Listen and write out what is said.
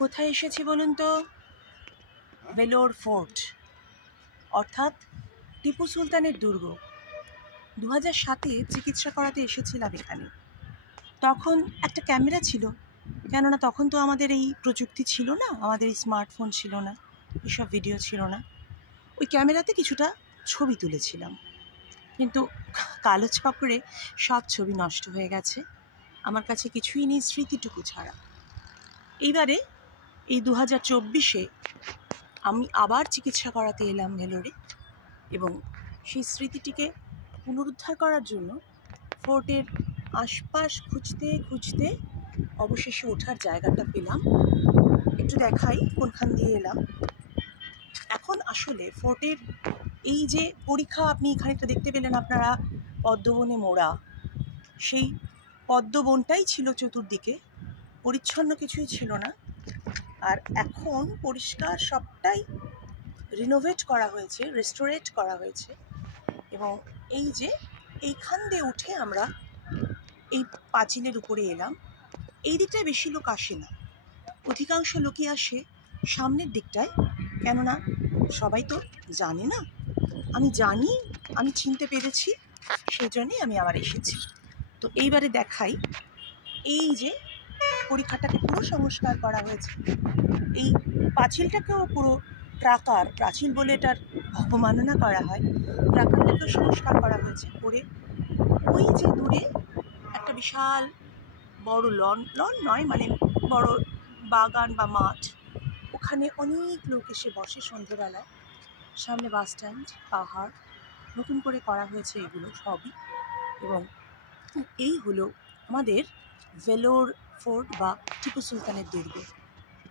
কোথায় এসেছি বলুন তো? ভেলোর ফোর্ট, অর্থাৎ টিপু সুলতানের দুর্গ। 2007-এ চিকিৎসা করাতে এসেছিলাম এখানে। তখন একটা ক্যামেরা ছিল, কেননা তখন তো আমাদের এই প্রযুক্তি ছিল না, আমাদের এই স্মার্টফোন ছিল না, এসব ভিডিও ছিল না। ওই ক্যামেরাতে কিছুটা ছবি তুলেছিলাম, কিন্তু কালো চক্রে সব ছবি নষ্ট হয়ে গেছে। আমার কাছে কিছুই নেই স্মৃতিটুকু ছাড়া। এইবারে এই 2024-এ আমি আবার চিকিৎসা করাতে এলাম ভেলোরে, এবং সেই স্মৃতিটিকে পুনরুদ্ধার করার জন্য ফোর্টের আশপাশ খুঁজতে খুঁজতে অবশেষে ওঠার জায়গাটা পেলাম। একটু দেখাই কোনখান দিয়ে এলাম। এখন আসলে ফোর্টের এই যে পরীক্ষা আপনি খানিকটা দেখতে পেলেন আপনারা, পদ্মবনে মোড়া, সেই পদ্মবনটাই ছিল চতুর্দিকে, পরিচ্ছন্ন কিছুই ছিল না। আর এখন পরিষ্কার, সবটাই রিনোভেট করা হয়েছে, রেস্টোরেট করা হয়েছে। এবং এই যে এইখান দিয়ে উঠে আমরা এই পাঁচিলের উপরে এলাম। এই দিকটায় বেশি লোক আসে না, অধিকাংশ লোকই আসে সামনের দিকটায়, কেননা সবাই তো জানে না। আমি জানি, আমি চিনতে পেরেছি, সেই জন্যই আমি আবার এসেছি। তো এইবারে দেখাই, এই যে পরীক্ষাটাকে পুরো সংস্কার করা হয়েছে, এই পাঁচিলটাকেও পুরো প্রাচীন বলে এটার অবমাননা করা হয়, প্রাকারটাকেও সংস্কার করা হয়েছে করে ওই যে দূরে একটা বিশাল বড় লন নয়, মানে বড় বাগান বা মাঠ, ওখানে অনেক লোক এসে বসে সন্ধ্যেবেলায়। সামনে বাস স্ট্যান্ড, পাহাড়, নতুন করে করা হয়েছে এগুলো সবই। এবং এই হলো আমাদের ভেলোর ফোর্ট বা টিপু সুলতানের দুর্গ।